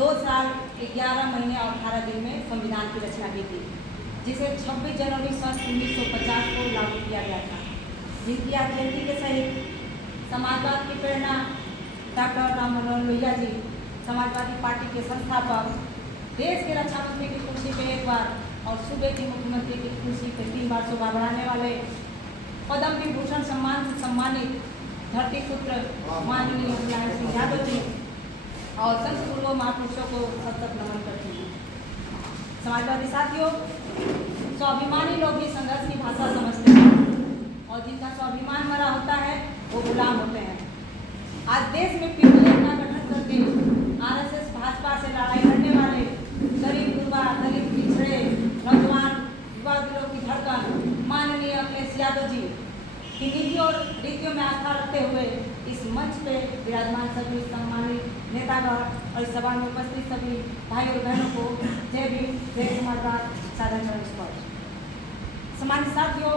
2 साल 11 महीने और 18 दिन में संविधान की रचना की थी, जिसे 26 जनवरी सन 1950 को लागू किया गया था, जिनकी आज जयंती के सहित समाजवाद की प्रेरणा डॉक्टर राम मनोहर लोहिया जी, समाजवादी पार्टी के संस्थापक, देश के रक्षा मंत्री की कुर्सी पे 1 बार और सूबे की मुख्यमंत्री की कुर्सी पे 3 बार शोभा बढ़ाने वाले पद्म विभूषण सम्मान से सम्मानित धरती पुत्र माननीय मुलायम सिंह यादव जी और संत पूर्व महापुरुषों को सतत नमन करती हूँ। समाजवादी साथियों, स्वाभिमानी लोग ही संघर्ष की भाषा समझते हैं और जिनका स्वाभिमान मरा होता है वो गुलाम होते हैं। आज देश में पीढ़ियों का गठन करके आरएसएस भाजपा से लड़ाई लड़ने वाले गरीब गुरबा, दलित, पिछड़े, नौजवान, युवा दिलों की धड़कन माननीय अखिलेश यादव जी की नीति और रीतियों में आस्था रखते हुए इस मंच पे विराजमान सभी सम्मानित नेतागण और इस सभा में उपस्थित सभी भाई और बहनों को जय भीम, जय समाजवाद, साधन स्पर्श। सम्मानित साथियों,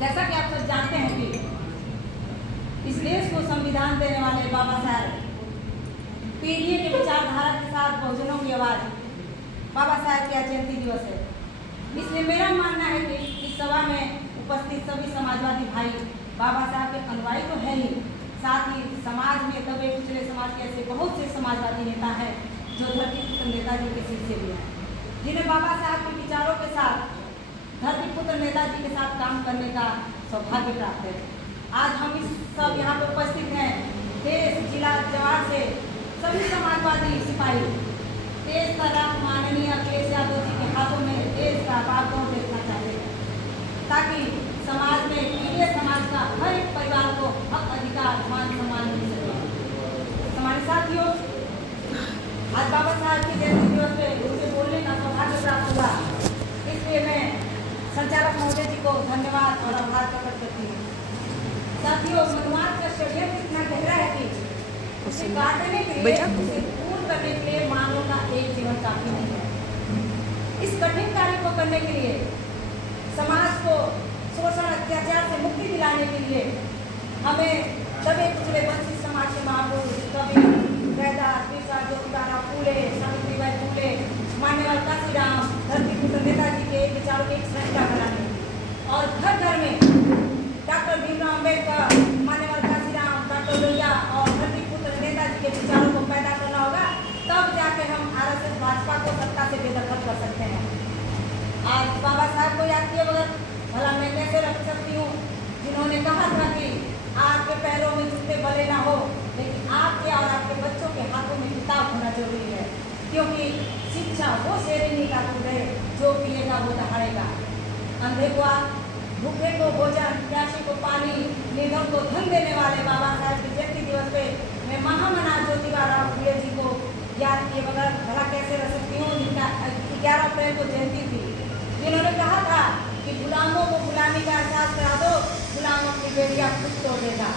जैसा कि आप सब जानते हैं कि इस देश को संविधान देने वाले बाबा साहब पीढ़ी के विचारधारा के साथ बहुजनों की आवाज बाबा साहब की जयंती दिवस है। इसलिए मेरा मानना है कि इस सभा में उपस्थित सभी समाजवादी भाई बाबा साहब के अनुयायी तो है ही, साथ ही समाज में दबे कुचले समाज के ऐसे बहुत से समाजवादी नेता हैं जो धरती पुत्र नेताजी के शिष्य भी हैं, जिन्हें बाबा साहब के विचारों के साथ धरती पुत्र नेताजी के साथ काम करने का सौभाग्य प्राप्त है। आज हम इस सब यहाँ पर उपस्थित हैं देश, जिला, जवार से सभी समाजवादी सिपाही देश का राम माननीय अखिलेश यादव जी के हाथों में देश का बागडोर देखना चाहते हैं, ताकि समाज में पीड़ित समाज का हर एक परिवार को हक, अधिकार, मान सम्मान मिल सके। हमारे साथियों, आज बाबा साहब की जयंती दिवस पे उनसे बोलने का सौभाग्य प्राप्त हुआ, इसलिए मैं संचालक महोदय जी को धन्यवाद और आभार प्रकट करती हूँ। साथियों, मनुवाद का षड्यंत्र इतना गहरा है कि उसे काटने के लिए, उसे पूर्ण करने के लिए मानव का एक जीवन काफी नहीं है। इस कठिन कार्य को करने के लिए, समाज को शोषण अत्याचार से मुक्ति दिलाने के लिए हमें दबे कुचले वंचित समाज के महापुरुष कवि रैदास, बिरसा, ज्योतिबा फूले, सावित्रीबाई फूले, मान्यवर काशीराम, धरती पुत्र नेताजी के विचारों की एक श्रृंखला बनानी और घर घर में डॉक्टर भीमराव अम्बेडकर, मान्यवर काशीराम, डॉक्टर लोहिया और धरती पुत्र नेताजी के विचारों को पैदा करना होगा, तब जाके हम आरएसएस भाजपा को सत्ता से बेदखल कर सकते हैं। आज बाबा साहब को याद किए बगैर भला मैं कैसे रख सकती हूँ, जिन्होंने कहा था कि आपके पैरों में जूते भले ना हो, लेकिन आपके और आपके बच्चों के हाथों में किताब होना जरूरी है, क्योंकि शिक्षा वो शेरनी का दूध है जो पिएगा वो दहाड़ेगा। अंधे को आँख, भूखे को भोजन, प्यासे को पानी, निर्धन को धन देने वाले बाबा साहब की जयंती दिवस पे मैं महामना ज्योतिबा फूले जी को याद किए बगैर भला कैसे रह सकती हूँ, जिनका 11 अप्रैल को जयंती थी, जिन्होंने कहा था कि गुलामों को गुलामी का एहसास करा दो, गुलामों की बेड़ियां खुद तोड़ देगा।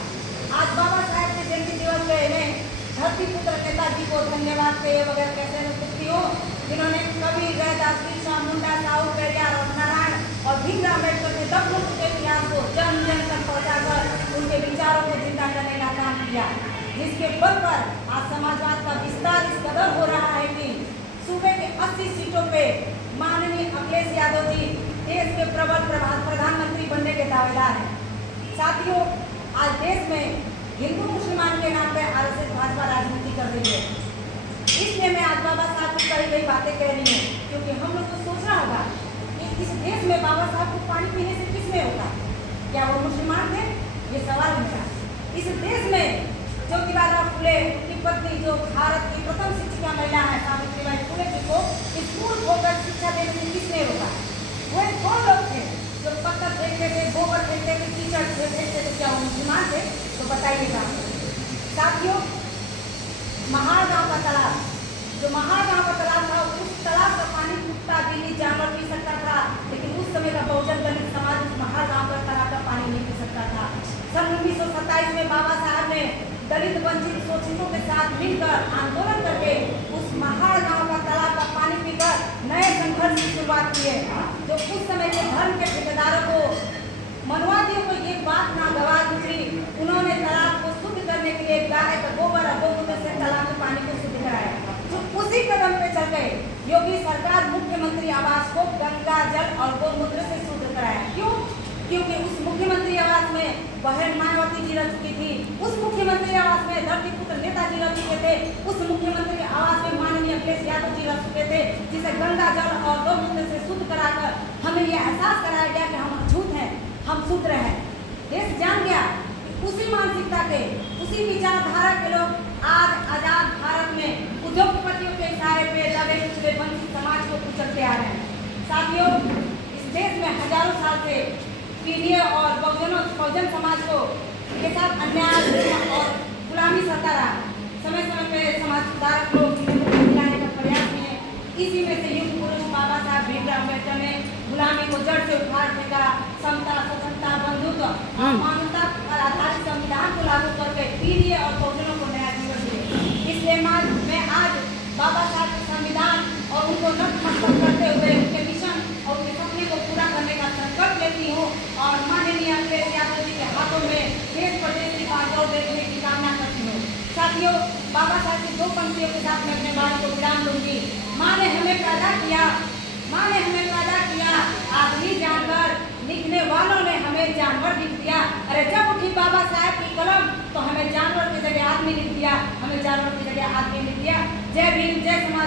आज बाबा साहब के जयंती दिवस पे मैं धरती पुत्र नेताजी को धन्यवाद के बगैर कैसे रह सकती हूँ, जिन्होंने कवि रैदास, बिरसा मुंडा, साहू पेरियार और नारायण और भीमराव अम्बेडकर के दबों के इतिहास को जन जन तक पहुँचाकर उनके विचारों को जिंदा करने का काम किया, जिसके बल पर आज समाजवाद का विस्तार इस कदर हो रहा है कि सूबे के 80 सीटों पे माननीय अखिलेश यादव जी देश के प्रबल प्रधानमंत्री बनने के दावेदार हैं। साथियों, आज देश में हिंदू मुसलमान के नाम पे आरएसएस भाजपा राजनीति कर रही है, इसलिए मैं आज बाबा साहब की कही गई बातें कह रही हूँ, क्योंकि हम लोग को सोचना होगा कि इस देश में बाबा साहब को पानी पीने से किसने होता, क्या वो मुसलमान थे? ये सवाल मेरा। इस देश में ज्योतिबा फूले की पत्नी जो भारत की प्रथम शिक्षिका महिला है सावित्रीबाई फूले जी को स्कूल खोलकर शिक्षा देने से किसने रोका? वो कौन लोग थे जो पत्थर फेंकते थे, गोबर फेंकते थे, कीचड़ फेंकते थे? क्या वो मुसलमान थे? तो बताइएगा। साथियों, महाड़ गांव का तालाब, जो महाड़ गांव का तालाब था, उस तालाब का पानी कुत्ता, बिल्ली, जानवर पी सकता था, लेकिन उस समय का बहुजन दलित समाज उस महाड़ गांव का तालाब का पानी नहीं पी सकता था। सन 1927 में बाबा साहब ने दलित वंचित शोषितों के साथ मिलकर आंदोलन करके उस महाड़ गांव का तालाब का पानी पीकर नए संघर्ष की शुरुआत की है, जो उस समय के धर्म के ठेकेदारों को, मनुवादियों को ये बात नागवार गुजरी, उन्होंने तालाब को शुद्ध करने के लिए गाय का गोबर और गोमूत्र से तालाब के पानी को शुद्ध कराया। योगी सरकार मुख्यमंत्री आवास को गंगा जल और गौमूत्र से शुद्ध कराया। क्यों? क्योंकि उस मुख्यमंत्री आवास में बहन मायावती जी रह चुकी थी, उस मुख्यमंत्री आवास में धरतीपुत्र नेताजी रह चुके थे, उस मुख्यमंत्री आवास में माननीय अखिलेश यादव जी रह चुके थे, जिसे गंगा जल और गौमूत्र से शुद्ध कराकर हमें यह एहसास कराया गया कि हम अछूत हैं, हम शुद्र हैं। देश जान गया उसी मानसिकता के, उसी विचारधारा के लोग आज आजाद भारत में उद्योगपतियों के इशारे पे दबे कुचले वंचित समाज को कुचलते आ रहे हैं। साथियों, इस देश में हजारों साल से पीढ़ियों और बहुजन समाज को के साथ अन्याय और गुलामी सता रहा। समय समय पे समाज सुधारक लोग दिलाने का प्रयास किए। इसी में से युग पुरुष बाबा साहब भीमराव अम्बेडकर ने गुलामी को जड़ से उखाड़ फेंका, समता, स्वतंत्रता, बंधुत्व और मानवता पर आधारित संविधान को लागू करके पीढ़ी और बहुजनों को नया जीवन दिए। इसलिए मैं आज बाबा साहब के संविधान और उनको नतमस्तक करते हुए उनके मिशन और उनके सपने को पूरा करने का संकल्प लेती हूँ और माननीय अखिलेश यादव जी के हाथों में देश प्रदेश की बागडोर देखने की कामना करती हूँ। साथियों, बाबा साहब की 2 पंक्तियों के साथ मैं अपने बात को विराम दूंगी। माँ ने हमें पैदा किया, माँ ने हमें पैदा किया, आदमी जानवर, लिखने वालों ने हमें जानवर लिख दिया। अरे जब उठी बाबा साहब की कलम तो हमें जानवर की जगह आदमी लिख दिया, हमें जानवर की जगह आदमी लिख दिया। जय भीम, जय समाज।